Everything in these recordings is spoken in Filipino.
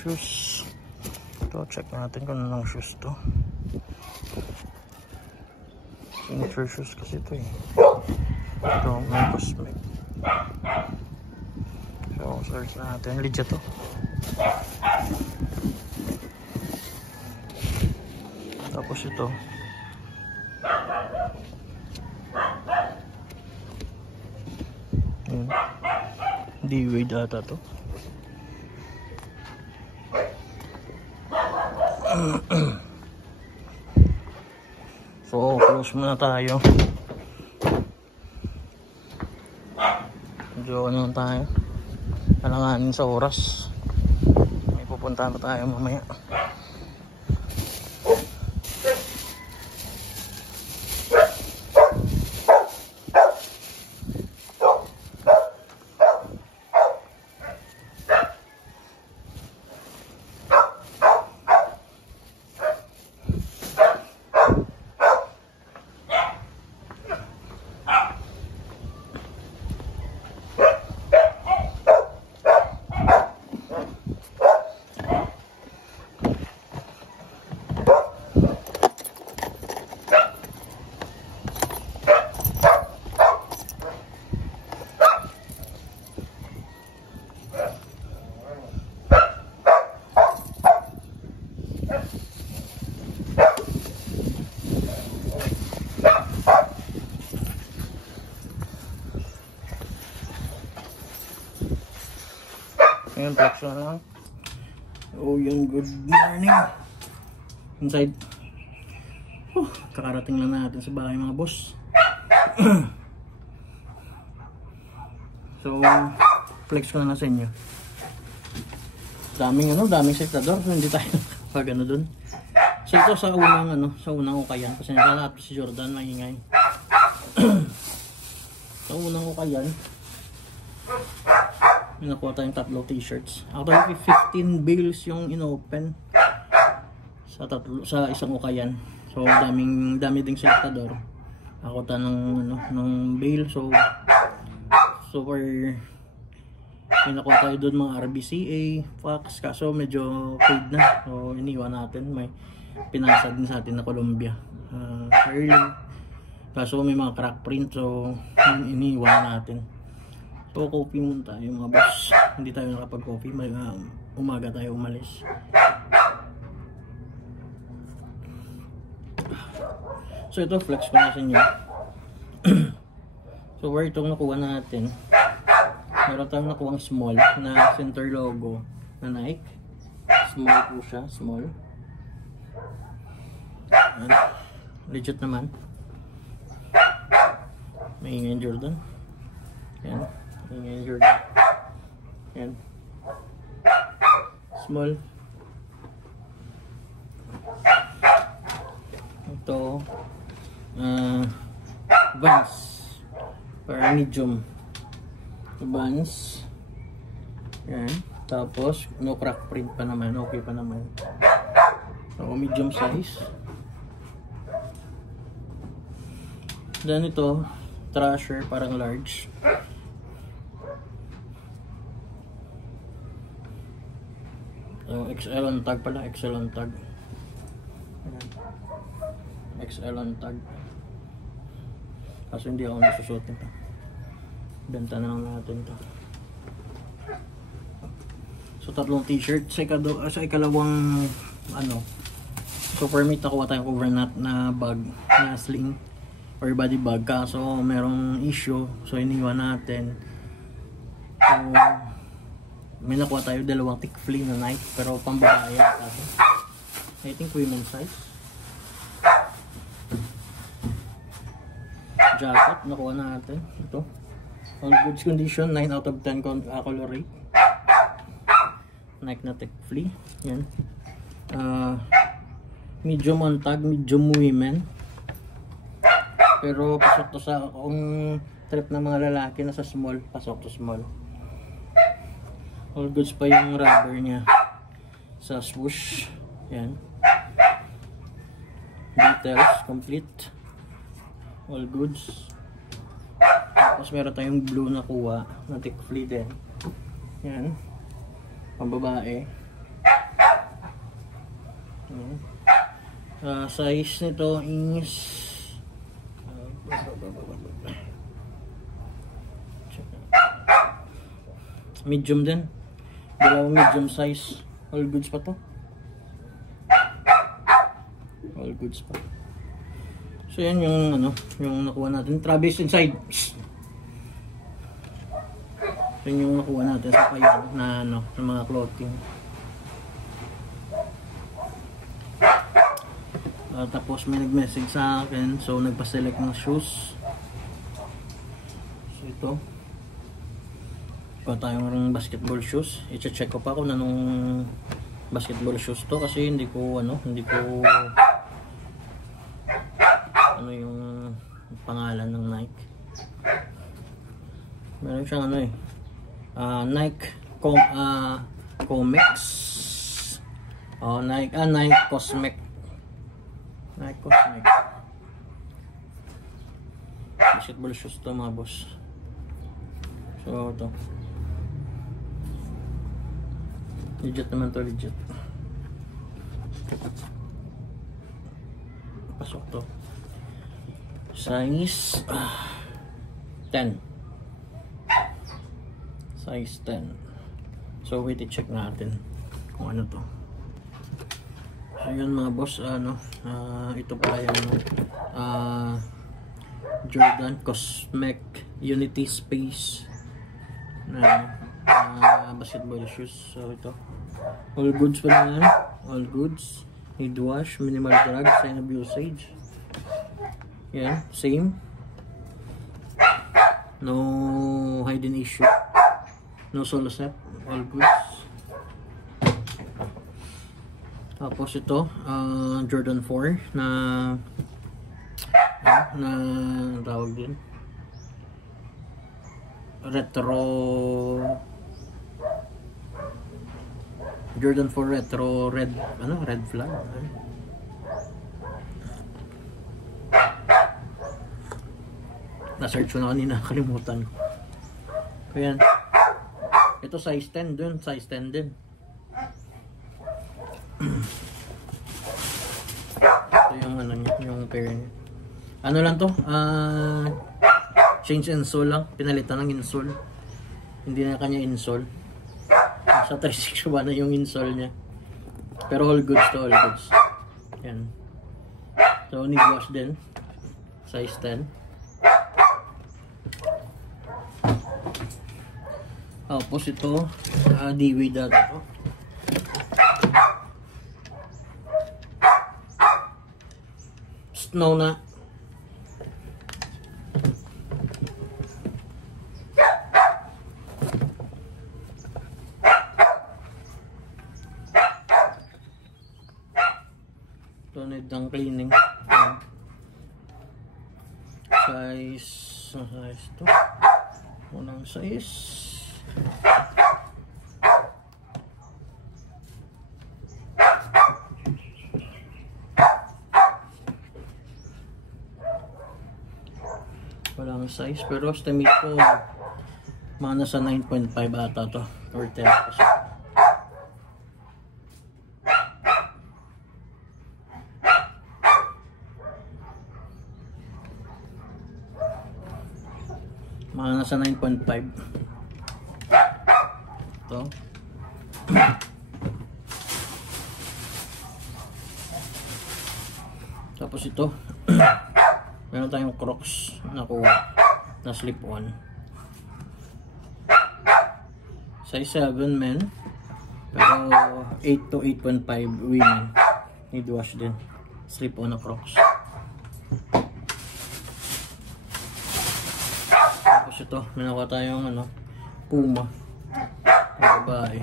shoes. Ito, check natin kung anong shoes to. Signature shoes kasi ito eh. Ito, may cosmic. So, search natin. Legit to. Tapos ito. D-Wade ata to. So, close muna tayo. Medyo ano tayo. Alanganin sa oras. May pupuntahan pa tayo mamaya. Ayan, flex na lang. Oh, yun, good morning. Inside. Kakarating lang natin sa bahay mga boss. So, flex ko na sa inyo. Daming sektador. So, hindi tayo pag ano dun. So, ito sa unang ukayan. Kasi nakalap si Jordan, maingay. Sa unang ukayan, may nakuha tayong tatlo t-shirts. Actually 15 bales yung inopen sa isang ukayan. So dami ding sektador. Ako ta ng bale. So super may nakuha tayo doon mga RBCA, Fox, kaso medyo paid na. So iniwan natin. May pinasa din sa atin na Columbia. Early. Kaso may mga crack print, so iniwan natin. So coffee muna tayo mga boss. Hindi tayo nakapag-coffee. Umaga tayo umalis. So ito, flex ko na sa inyo. So where itong nakuha natin, meron tayong nakuha small na center logo na Nike. Small po siya, small. Ayan. Legit naman. May ingay Jordan. Ayan. Ingay Jordan. Ayan. Small. Ito Vans para medium. Vans. Ayan. Tapos no crack print pa naman. Okay pa naman. So medium size. Then ito Thrasher, parang large. So, XL on tag pala, XL on tag. Ayan. XL on tag. Kaso hindi ako nasusuot nito. Benta na lang natin to. So tatlong t-shirt sa ikalawang so permit nakuha tayong overnight na bag na sling or body bag, kaso merong issue, so iniwan natin. So may nakuha tayo dalawang thick flea na Nike, pero pang babae yata. I think women's size. Jacket nakuha natin. Ito all goods condition, 9 out of 10 color rate. Nike na thick flea. Yan. Medium on tag, medium women. Pero pasok to sa kung trip ng mga lalaki na sa small, pasok to small. All goods pa yung rubber niya sa swoosh. Yan. Details complete. All goods. Tapos meron tayong blue na kuha na thick flea din. Yan. Pambabae. Size nito is medium din. Dalawang medium size. All goods pa to. All goods pa. So yan yung ano, yung nakuha natin. Travis inside. Yan yung nakuha natin sa payo na ano, ng mga clothing. Tapos may nag-message sa akin, so nagpa-select ng shoes. So ito. Ito tayong basketball shoes. I-check ko pa kung anong basketball shoes to kasi hindi ko ano yung pangalan ng Nike. Meron siyang ano eh. Nike Comics. Nike Cosmic. Nike Cosmic. Basketball shoes to mga boss. So ito. Legit naman to, legit. Pasok to. Size 10. Size 10. So wait, i-check natin kung ano to. So yun mga boss, ito pala yung Jordan Cosmic Unity Space na basketball shoes. So ito, all goods pa na yan. All goods, need wash, minimal drag, sign of usage. Yan, same. No hidden issue, no solo set, all goods. Tapos ito, Jordan 4 na tawag din, retro Jordan 4 retro red flag. Na-search ko na kanina, nakalimutan ko. Ayan. Ito size 10 dun, size 10 din. Ito yung ano niya, yung pair niya. Ano lang to? Change insole lang, pinalitan ng insole. Hindi na kanya insole. Sa 36 ba na yung insole niya. Pero all goods to, all goods. Yan. So need wash din. Size 10. Tapos ito, DW dati to. Snow na. Ito need ng cleaning. Size to. Unang size. Walang size, pero estimate ko mga nasa 9.5 ata to or 10%. Mga nasa 9.5 ito. Tapos ito meron tayong Crocs nakuha na slip on, size 7 men, pero 8 to 8.5 women. Need wash din, slip on na Crocs. Tapos ito may nakuha tayong Puma, babae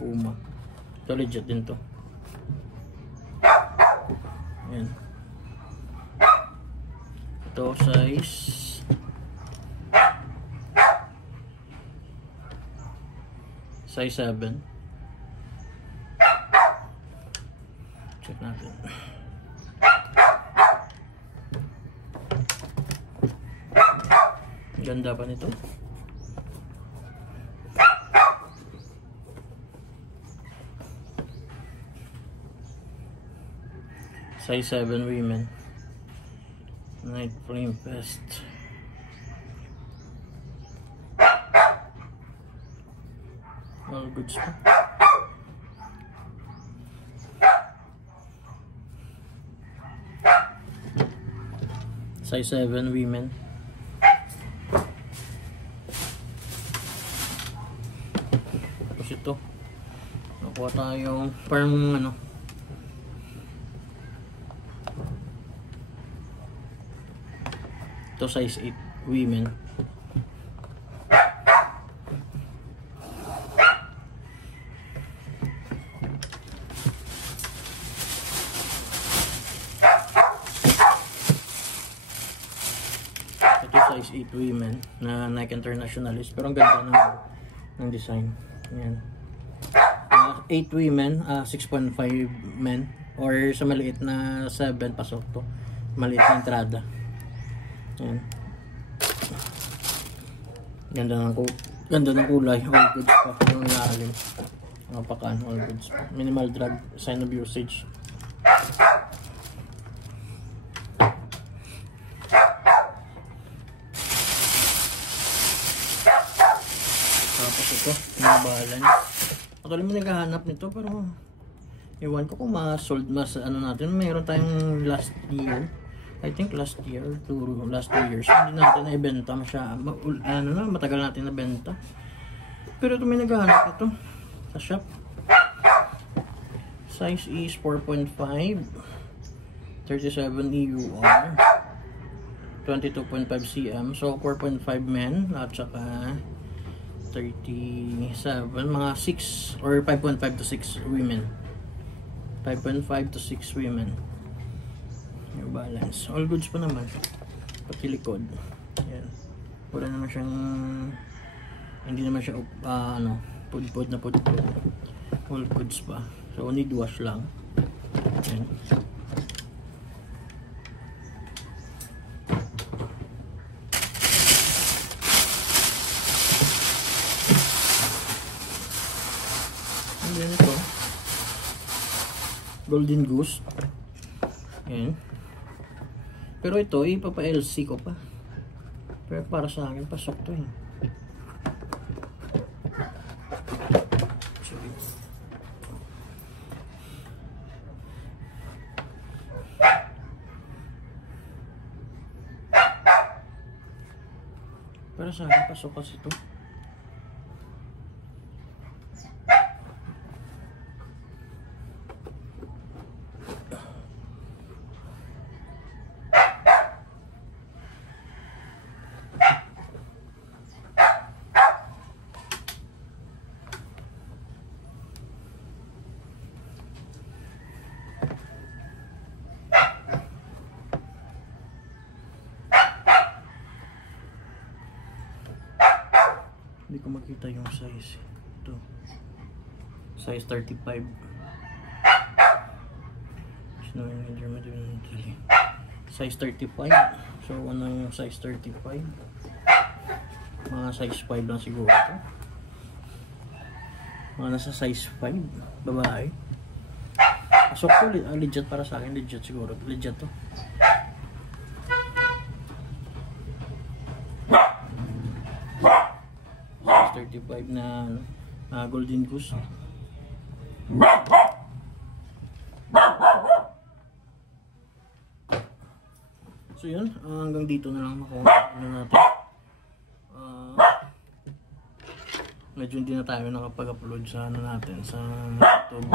Puma. Ito legit din to. Ayan. Ito size size 7. Check natin. Ganda pa nito. Size 7 women. Night Flame Fest. All goods pa. Size 7 women. Tapos ito. Nakuha tayong parang ano. Ito size 8 women. Size 8 women na Nike Internationalist, pero ang ganda ng design. Ayan. 8 women, 6.5 men, or sa maliit na 7 pasok to. Maliit na entrada. Ayan. Ganda ng kulay. All goods pa. Yung ilalim. Napakaan. All goods pa. Minimal drag. Sign of usage. Tapos ito, pinabalan. Actually may naghahanap nito, pero ewan ko kung ma-sold ano natin. Mayroon tayong last year, I think last 2 years, hindi natin na-ibenta matagal natin na-benta. Pero ito may naghahanap ito sa shop. Size is 4.5, 37 EUR, 22.5 cm, so 4.5 men at saka 37, mga 6 or 5.5 to 6 women. 5.5 to 6 women. New Balance. All goods pa naman. Pati likod. Ayan. Wala naman siyang, hindi naman siya pud-pud na pud-pud. All goods pa. So need wash lang. Ayan. Ayan ito. Golden Goose. Ayan. Pero ito, ipapa-LC ko pa. Pero para sa akin, pasok to eh. Para sa akin, pasok kasi ito. Hindi ko makita yung size. Ito. Size 35. Size 35. So, ano yung size 35? Mga size 5 lang siguro ito. Mga nasa size 5. Babae. So, legit para sa akin. Legit siguro. Legit to. 35 na Golden Goose. So yun, hanggang dito na lang ako natin. Medyo hindi na tayo nakapag-upload sa natin sa YouTube.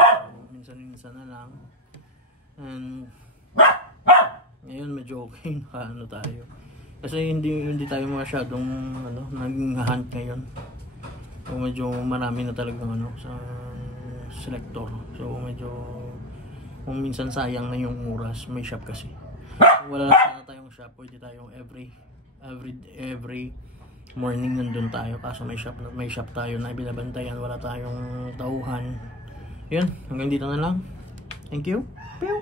Minsan na lang. And ngayon medyo okay na tayo. Kasi hindi tayo masyadong nag-hunt ngayon. So medyo marami na talagang sa selector. So medyo kung minsan sayang na yung oras, may shop kasi. Kung wala na tayong shop, pwede tayong every morning nandun tayo, kaso may shop tayo na binabantayan, wala tayong tauhan. Yun, hanggang dito na lang. Thank you. Pew!